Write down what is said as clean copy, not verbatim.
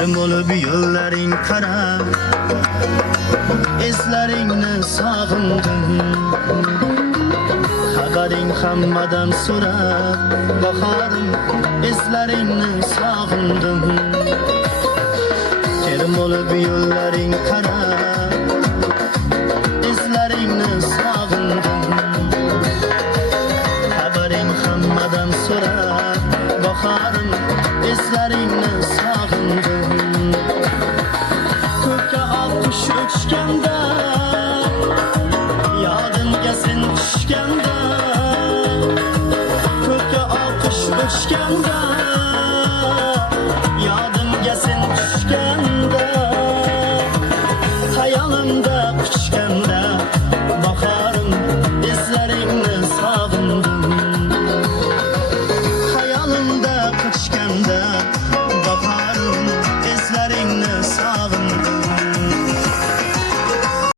Yerim olup yo'llaring qarab, eslaringni sog'indim. Xabaring hammadan so'rab, bahorim eslaringni sog'indim. Yerim olup yo'llaring qarab, eslaringni sog'indim. Xabaring hammadan so'rab, bahorim eslaringni sog'indim. Ko'kka oqish uchganda, yodimga sen tushganda, ko'kka oqish uchganda